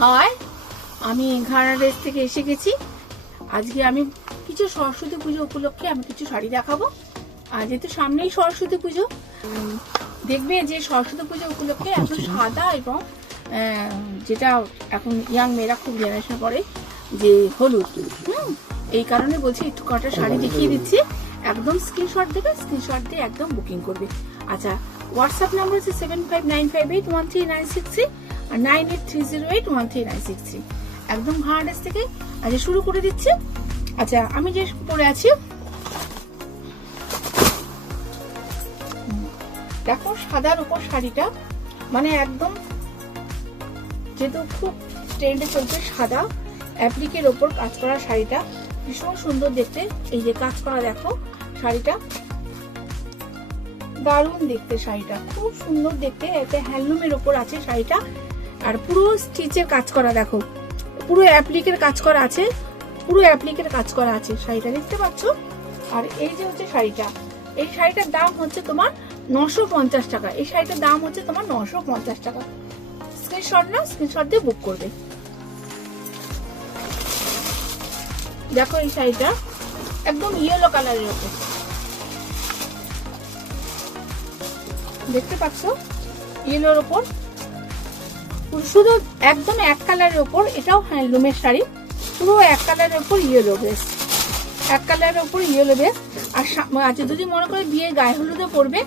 High, আমি ঘাড়া dress থেকে এসে গেছি। আজকে আমি কিছু সরস্বতী পুজো উপলক্ষে আমি কিছু শাড়ি দেখাবো। আর যেহেতু সামনেই সরস্বতী পুজো, দেখবে যে সরস্বতী পুজো উপলক্ষে এখন সাদা এবং যেটা এখন ইয়াং মেয়েরা খুব জেনারেশন করে যে হলুদ, এই কারণে বলছি একটু কটা শাড়ি দেখিয়ে দিচ্ছি। একদম স্ক্রিনশট দেবে, স্ক্রিনশট দিয়ে একদম বুকিং করবে। আচ্ছা, হোয়াটসঅ্যাপ নাম্বার হচ্ছে 7595813963 আর 9830813963। একদম ঘাড়া ড্রেস থেকে আজকে শুরু করে দিচ্ছি। আচ্ছা, আমি যে পরে আছি দেখো, সাদার উপর শাড়িটা, মানে একদম যেহেতু খুব ট্রেন্ডে চলছে সাদা অ্যাপ্লিকের ওপর কাজ করা শাড়িটা ভীষণ সুন্দর দেখতে। এই যে কাজ করা দেখো, শাড়িটা দারুণ দেখতে, শাড়িটা খুব সুন্দর দেখতে, একটা হ্যান্ডলুমের ওপর আছে শাড়িটা। আর পুরো স্টিচের কাজ করা দেখো, পুরো অ্যাপ্লিকের কাজ করা আছে, পুরো অ্যাপ্লিকের কাজ করা আছে শাড়িটা, দেখতে পাচ্ছ। আর এই যে হচ্ছে শাড়িটা, এই শাড়িটার দাম হচ্ছে তোমার 950 টাকা। এই শাড়িটার দাম হচ্ছে তোমার 950 টাকা। স্ক্রিনশট না, স্ক্রিনশট দিয়ে বুক করবে। দেখো এই শাড়িটা একদম ইয়েলো কালারের ওপর, দেখতে পাচ্ছ, ইয়েলোর ওপর শুধু একদম এক কালারের ওপর। এটাও হ্যান্ডলুমের শাড়ি, পুরো এক কালারের ওপর ইয়েলো বেস, এক কালারের ওপর ইয়েলো বেস। আর আচ্ছা, যদি মনে করে বিয়ে গায়ে হলুদে পরবে,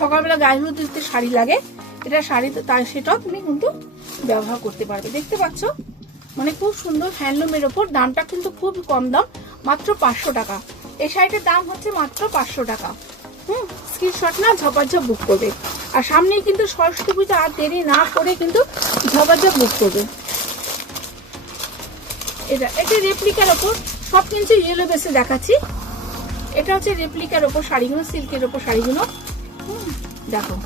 সকালবেলা গায়ে হলুদ দিতে শাড়ি লাগে, এটা শাড়ি তো তাই, সেটাও তুমি কিন্তু ব্যবহার করতে পারবে। দেখতে পাচ্ছ, মানে খুব সুন্দর হ্যান্ডলুমের ওপর। দামটা কিন্তু খুব কম দাম, মাত্র 500 টাকা। এই শাড়িটার দাম হচ্ছে মাত্র 500 টাকা। স্ক্রিনশট না, ঝপাঝপ বুক করবে। আর সামনেই কিন্তু সরস্বতী পুজো, আর দেরি না করে কিন্তু ঝপাঝপ বুক করবে। এটা রেপ্লিকার ওপর, সব কিন্তু ইয়েলো বেসে দেখাচ্ছি। এটা হচ্ছে রেপ্লিকার ওপর শাড়িগুলো, সিল্কের ওপর শাড়িগুলো। দেখো,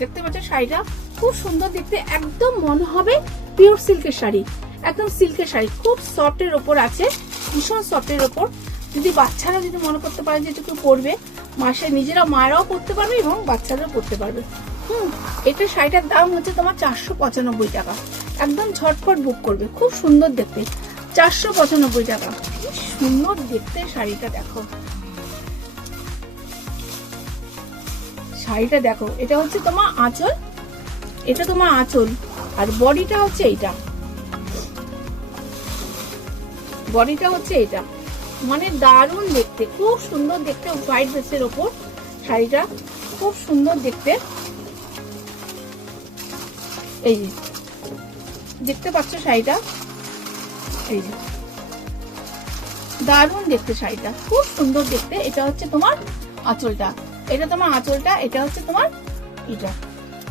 দেখতে পাচ্ছ শাড়িটা খুব সুন্দর দেখতে, একদম মনে হবে পিওর সিল্কের শাড়ি, একদম সিল্কের শাড়ি, খুব সফটের ওপর আছে, ভীষণ সফটের ওপর। যদি বাচ্চারা যদি মনে করতে পারে যে একটু পরবে, মাসে নিজেরা মায়েরাও পরতে পারবে এবং বাচ্চারাও পরতে পারবে। এটা শাড়িটার দাম হচ্ছে তোমার 495 টাকা। একদম ঝটপট বুক করবে, খুব সুন্দর দেখতে, 495 টাকা। সুন্দর দেখতে শাড়িটা দেখো, শাড়িটা দেখো। এটা হচ্ছে তোমার আঁচল, এটা তোমার আঁচল। আর বডিটা হচ্ছে এইটা, বডিটা হচ্ছে এটা, মানে দারুণ দেখতে, খুব সুন্দর দেখতে। হোয়াইট বেসের ওপর শাড়িটা খুব সুন্দর দেখতে। এই যে দেখতে পাচ্ছ শাড়িটা, এই যে দারুণ দেখতে, শাড়িটা খুব সুন্দর দেখতে। এটা হচ্ছে তোমার আঁচলটা, এটা তোমার আঁচলটা, এটা হচ্ছে তোমার এটা,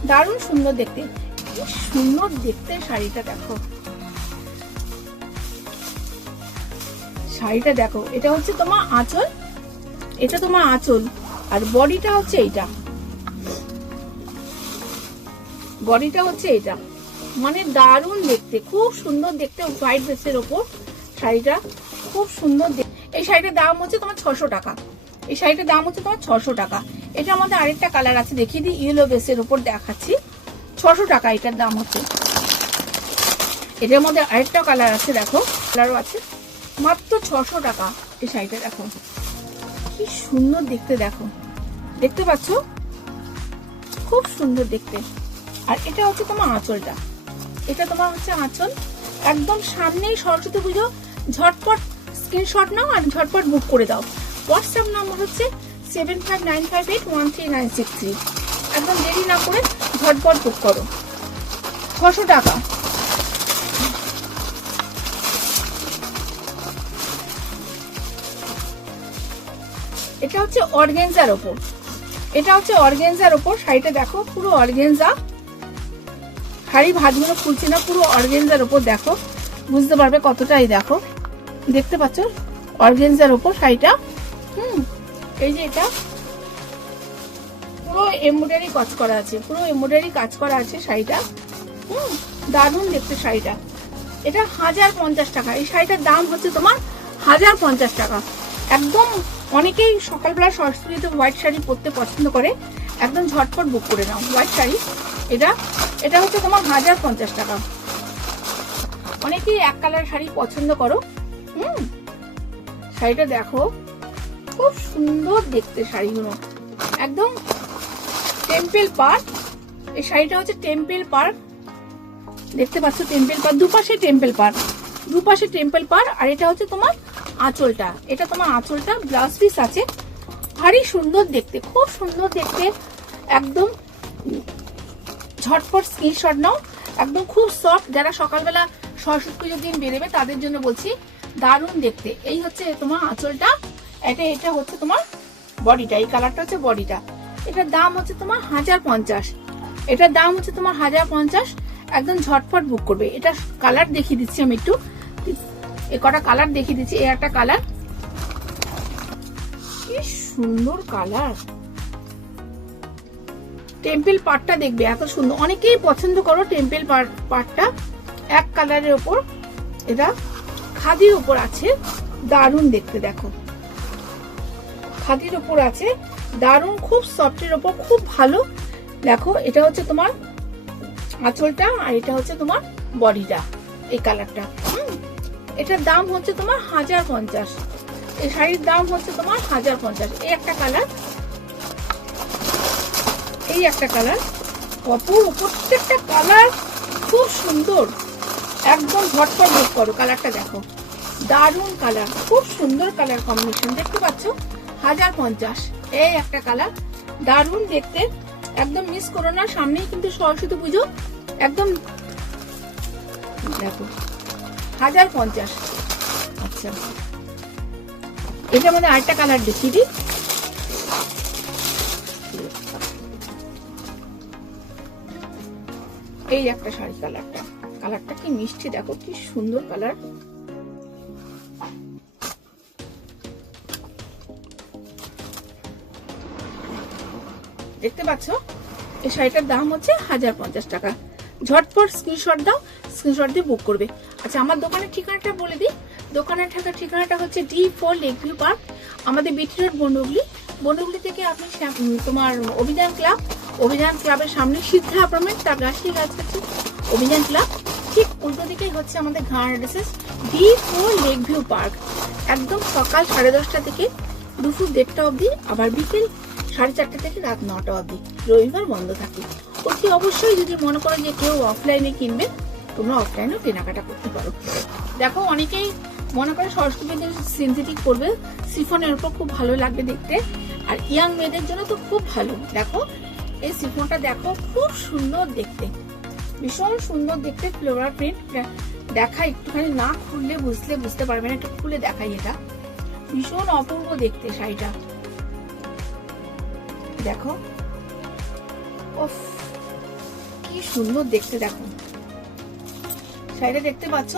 দারুণ সুন্দর দেখতে, কি সুন্দর দেখতে শাড়িটা দেখো, শাড়িটা দেখো। এটা হচ্ছে তোমার আঁচল, এটা তোমার আঁচল। আর বডিটা হচ্ছে এইটা, বডিটা হচ্ছে এটা, মানে দারুণ দেখতে, খুব সুন্দর দেখতে। হোয়াইট বেসের ওপর শাড়িটা খুব সুন্দর দেখতে। এই শাড়িটার দাম হচ্ছে তোমার 600 টাকা। এই শাড়িটার দাম হচ্ছে তোমার 600 টাকা। এটা আমাদের আরেকটা কালার আছে, দেখিয়ে দিই, ইয়েলো বেসের ওপর দেখাচ্ছি। 600 টাকা এটার দাম হচ্ছে। এটার মধ্যে আরেকটা কালার আছে, দেখো, কালারও আছে, মাত্র 600 টাকা। এই শাড়িটা দেখো, কি সুন্দর দেখতে, দেখো, দেখতে পাচ্ছ, খুব সুন্দর দেখতে। আর এটা হচ্ছে তোমার আঁচলটা, এটা তোমার হচ্ছে আঁচল। একদম সামনেই সরস্বতী পুজো, ঝটপট স্ক্রিনশট নাও আর ঝটপট বুক করে দাও। হোয়াটসঅ্যাপ নাম্বার হচ্ছে 7595813963। একদম দেরি না করে ঝটপট বুক করো। 600 টাকা। এটা হচ্ছে অর্গানজার ওপর, এটা হচ্ছে অর্গানজার ওপর শাড়িটা দেখো, পুরো অর্গানজা। শাড়ি ভাঁজগুলো খুলছি না, পুরো অর্গানজার ওপর দেখো, বুঝতে পারবে কতটাই। দেখো, দেখতে পাচ্ছ অর্গানজার ওপর শাড়িটা। এই যে এটা পুরো এমব্রয়ডারি কাজ করা আছে, পুরো এমব্রয়ডারি কাজ করা আছে শাড়িটা। দারুণ দেখতে শাড়িটা। এটা 1050 টাকা। এই শাড়িটার দাম হচ্ছে তোমার 1050 টাকা। একদম অনেকেই সকালবেলা সরস্বতীতে হোয়াইট শাড়ি পরতে পছন্দ করে, একদম ঝটপট বুক করে নাও। হোয়াইট শাড়ি এটা এটা হচ্ছে তোমার 1050 টাকা। অনেকেই এক কালার শাড়ি পছন্দ করো। শাড়িটা দেখো, খুব সুন্দর দেখতে শাড়িগুলো, একদম টেম্পল পাড়। এই শাড়িটা হচ্ছে টেম্পল পাড়, দেখতে পাচ্ছ টেম্পল পাড়, দুপাশে টেম্পল পাড়, দুপাশে টেম্পল পাড়। আর এটা হচ্ছে তোমার আঁচলটা, এটা তোমার আঁচলটা, ব্লাউজ পিস আছে, ভারী সুন্দর দেখতে, খুব সুন্দর দেখতে, একদম ঝটপট স্ক্রিনশট নাও, একদম খুব সফট। যারা সকালবেলা সরস্বতী পুজোর দিন বেরোবে তাদের জন্য বলছি, দারুণ দেখতে। এই হচ্ছে তোমার আঁচলটা, এটা হচ্ছে তোমার বডিটা, এই কালারটা হচ্ছে বডিটা। এটার দাম হচ্ছে তোমার 1050, এটার দাম হচ্ছে তোমার 1050। একদম ঝটপট বুক করবে। এটা কালার দেখিয়ে দিচ্ছি আমি একটু, কটা কালার দেখিয়ে দিচ্ছি। এই একটা কালার, কি সুন্দর কালার, টেম্পল পাড়টা দেখবে এত সুন্দর, অনেকেই পছন্দ করো টেম্পল পাড়টা। এক কালারের ওপর, এটা খাদির উপর আছে, দারুণ দেখতে, দেখো খাদির উপর আছে, দারুণ, খুব সফটের ওপর, খুব ভালো। দেখো এটা হচ্ছে তোমার আঁচলটা, আর এটা হচ্ছে তোমার বডিটা, এই কালারটা। এটার দাম হচ্ছে তোমার 1050, এই শাড়ির দাম হচ্ছে তোমার 1050। এই একটা কালার, এই একটা কালার, অপূর্ব, প্রত্যেকটা কালার খুব সুন্দর, একদম ঝটপট বুক করো। কালারটা দেখো, দারুণ কালার, খুব সুন্দর কালার কম্বিনেশন, দেখতে পাচ্ছ, 1050। এই একটা কালার, দারুণ দেখতে, একদম মিস করো না, সামনেই কিন্তু সরস্বতী পুজো, একদম দেখো 1050। আচ্ছা, এটা মানে আরেকটা কালার দেখিয়ে দিই, এই একটা শাড়ি, কালারটা, কালারটা কি মিষ্টি, দেখো কি সুন্দর কালার। দেখতে পাচ্ছ, এই শাড়িটার দাম হচ্ছে 1050 টাকা। ঝটপট স্ক্রিনশট দাও, স্ক্রিনশট দিয়ে বুক করবে। আচ্ছা, আমার দোকানের ঠিকানাটা বলে দিই। দোকানের ঠিকানাটা হচ্ছে D4 লেকভিউ পার্ক, আমাদের বিটি রোড, বনহুগলি। বনহুগলি থেকে আপনি তোমার অভিযান ক্লাবের সামনে সিদ্ধা অ্যাপার্টমেন্ট, তার গাছটি গাছ আছে অভিযান ক্লাব, ঠিক উল্টো দিকেই হচ্ছে আমাদের ঘাড় অ্যাড্রেস, D4 লেকভিউ পার্ক। একদম সকাল 10:30 থেকে দুপুর 1:30 অবধি, আবার বিকেল 4:30 থেকে রাত 9টা অবধি, রবিবার বন্ধ থাকে। অতি অবশ্যই যদি মনে করো যে কেউ অফলাইনে কিনবে, তোমরা অফলাইনেও কেনাকাটা করতে পারো। দেখো, অনেকেই মনে করে সরস্বতী সিনথেটিক করবে, সিফনের উপর খুব ভালো লাগবে দেখতে, আর ইয়াং মেয়েদের জন্য তো খুব ভালো। দেখো এই সিফনটা, দেখো খুব সুন্দর দেখতে, ভীষণ সুন্দর দেখতে, ফ্লোরাল প্রিন্ট। দেখা একটুখানি না খুললে বুঝতে পারবে না, একটু খুলে দেখাই। এটা ভীষণ অপূর্ব দেখতে শাড়িটা, দেখো ওফ কি সুন্দর দেখতে, দেখো শাড়িটা দেখতে পাচ্ছ,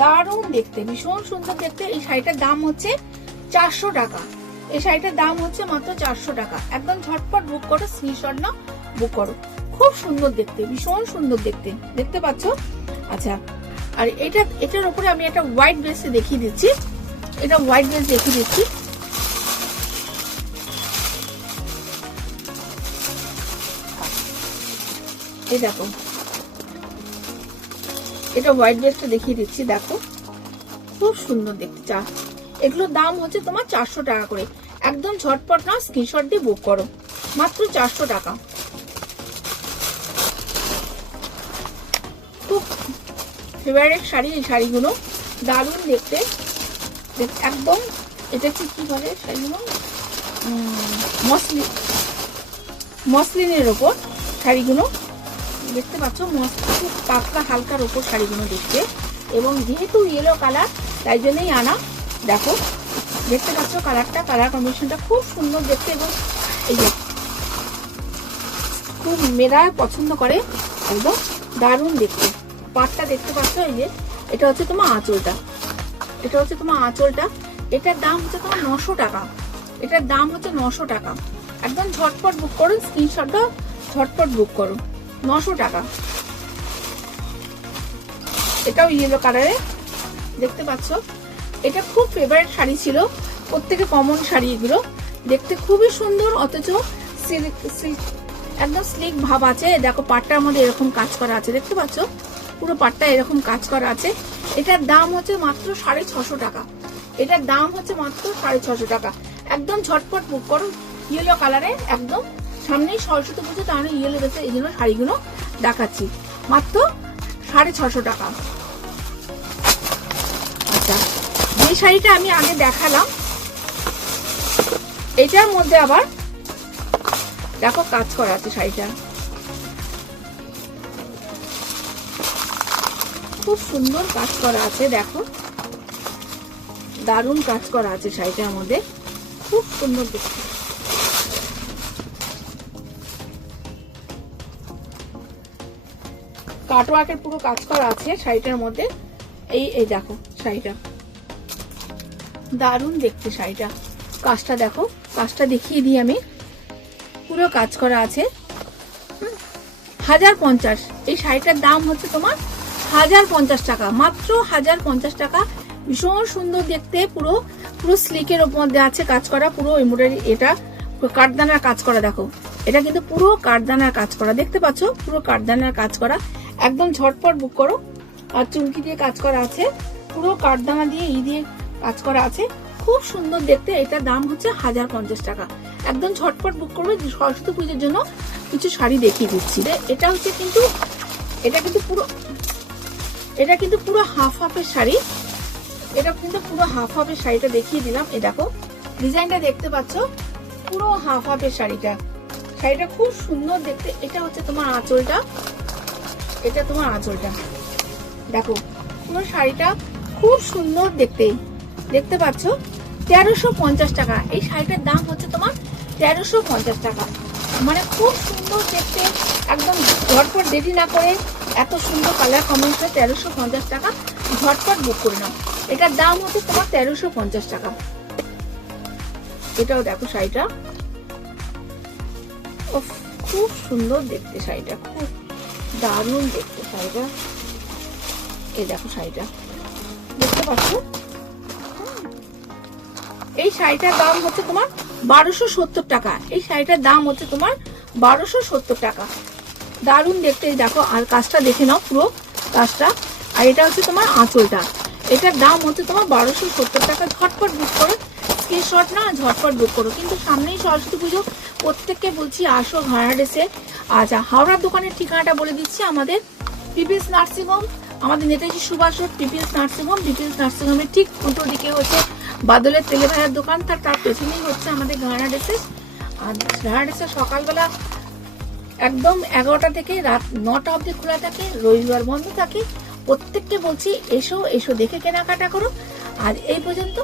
দারুণ দেখতে, ভীষণ সুন্দর দেখতে। এই শাড়িটার দাম হচ্ছে 400 টাকা, এই শাড়িটার দাম হচ্ছে মাত্র 400 টাকা। একদম ঝটপট বুক করো, স্ক্রিনশট নাও, বুক করো। খুব সুন্দর দেখতে, ভীষণ সুন্দর দেখতে, দেখতে পাচ্ছ। আচ্ছা, আর এটার উপরে আমি একটা হোয়াইট বেস দেখিয়ে দিচ্ছি, এটা হোয়াইট বেস দেখিয়ে দিচ্ছি। এই দেখো, এটা হোয়াইট বেসটা দেখিয়ে দিচ্ছি, দেখো খুব সুন্দর দেখতে। এগুলোর দাম হচ্ছে তোমার 400 টাকা করে। একদম ঝটপট না, স্ক্রিনশট দিয়ে বুক করো, মাত্র 400 টাকা। খুব ফেভারিট শাড়ি এই শাড়িগুলো, দারুণ দেখতে, একদম এটা কি বলে শাড়িগুলো, মসলিনের ওপর শাড়িগুলো, দেখতে পাচ্ছ, খুব পাতলা হালকার ওপর শাড়িগুলো দেখতে, এবং যেহেতু ইয়েলো কালার তাই জন্যই আনা। দেখো দেখতে পাচ্ছ কালারটা, কালার কম্বিনেশনটা খুব সুন্দর দেখতে, এবং এই যে খুব মেয়েরা পছন্দ করে, একদম দারুণ দেখতে। পাটটা দেখতে পাচ্ছ, এই যে এটা হচ্ছে তোমার আঁচলটা, এটা হচ্ছে তোমার আঁচলটা। এটার দাম হচ্ছে তোমার 900 টাকা, এটার দাম হচ্ছে 900 টাকা। একদম ঝটপট বুক করো, স্ক্রিনশট দাও, ঝটপট বুক করো, 900 টাকা। এটাও ইয়েলো কালারে, দেখতে পাচ্ছ। এটা খুব ফেভারিট শাড়ি ছিল, প্রত্যেকে কমন শাড়ি, এগুলো দেখতে খুবই সুন্দর, অথচ একদম স্লিক ভাব আছে। দেখো পাটটার মধ্যে এরকম কাজ করা আছে, দেখতে পাচ্ছ পুরো পাটটা এরকম কাজ করা আছে। এটার দাম হচ্ছে মাত্র 650 টাকা। এটার দাম হচ্ছে মাত্র 650 টাকা। একদম ঝটপট বুক করো। ইয়েলো কালারে একদম, সামনেই সরস্বতী পুজো, তাহলে ইয়েলো বেসে এই জন্য শাড়িগুলো দেখাচ্ছি। মাত্র 650 টাকা। আচ্ছা, যে শাড়িটা আমি আগে দেখালাম এটার মধ্যে আবার দেখো কাজ করা আছে। শাড়িটা খুব সুন্দর কাজ করা আছে, দেখো দারুণ কাজ করা আছে শাড়িটার মধ্যে, খুব সুন্দর দেখতে। কাটওয়ার্কের পুরো কাজ করা আছে শাড়িটার মধ্যে। এই দেখো শাড়িটা দারুণ দেখতে। শাড়িটা কাজটা দেখো, কাজটা দেখিয়ে দিই আমি। পুরো কাজ করা আছে। 1050। এই শাড়িটার দাম হচ্ছে তোমার 1050 টাকা, মাত্র 1050 টাকা। ভীষণ সুন্দর দেখতে, পুরো পুরো স্লিকের মধ্যে আছে কাজ করা, পুরো এমব্রয়ডারি। এটা কাঠদানার কাজ করা, দেখো এটা কিন্তু পুরো কাঠদানার কাজ করা, দেখতে পাচ্ছ পুরো কাঠদানার কাজ করা। একদম ঝটপট বুক করো। আর চুমকি দিয়ে কাজ করা আছে, পুরো কাঠদানা দিয়ে দিয়ে কাজ করা আছে, খুব সুন্দর দেখতে। এটার দাম হচ্ছে 1050 টাকা। একদম ঝটপট বুক করবে। সরস্বতী পুজোর জন্য কিছু শাড়ি দেখিয়ে দিচ্ছি। এটা হচ্ছে কিন্তু এটা কিন্তু পুরো হাফ হাফের শাড়ি। এটা কিন্তু পুরো হাফ হাফের শাড়িটা দেখিয়ে দিলাম। এই দেখো ডিজাইনটা দেখতে পাচ্ছ, পুরো হাফ হাফের শাড়িটা। শাড়িটা খুব সুন্দর দেখতে। এটা হচ্ছে তোমার আঁচলটা, এটা তোমার আঁচলটা দেখো। পুরো শাড়িটা খুব সুন্দর দেখতে, দেখতে পাচ্ছ। 1350 টাকা। এই শাড়িটার দাম হচ্ছে তোমার 1350 টাকা। মানে খুব সুন্দর দেখতে। একদম ঝটপট দেরি না করে, এত সুন্দর কালার কম্বিনেশন 1350 টাকা। ঝটপট বুক করে নাও। এটার দাম হচ্ছে তোমার 1350 টাকা। এটাও দেখো শাড়িটা, খুব সুন্দর দেখতে শাড়িটা, খুব দারুণ দেখতে শাড়িটা। এই দেখো শাড়িটা দেখতে পাচ্ছ। এই শাড়িটার দাম হচ্ছে তোমার 1270 টাকা। এই শাড়িটার দাম হচ্ছে তোমার 1270 টাকা। দারুণ দেখতে। এই দেখো, আর কাজটা দেখে নাও পুরো কাজটা। আর এটা হচ্ছে তোমার আঁচলটা। এটার দাম হচ্ছে তোমার 1270 টাকা। ঝটপট বুক করো, স্ক্রিনশট না ঝটপট বুক করো। কিন্তু সামনেই সরস্বতী পুজো, প্রত্যেককে বলছি আসো ঘাড়া ড্রেসে। আচ্ছা, হাওড়ার দোকানের ঠিকানাটা বলে দিচ্ছি। আমাদের পিপিএস নার্সিং হোম, আমাদের Netaji Subhash road PPS nursing home. PPS nursing হোমের ঠিক উল্টো দিকে হচ্ছে বাদলের তেলে ভাজার দোকান, তার পেছনেই হচ্ছে আমাদের ঘাড়া ড্রেসে। আর ঘাড়া ড্রেসে সকালবেলা একদম 11টা থেকে রাত 9টা অবধি খোলা থাকে, রবিবার বন্ধ থাকে। প্রত্যেককে বলছি এসো, এসো দেখে কেনাকাটা করো। আর এই পর্যন্ত।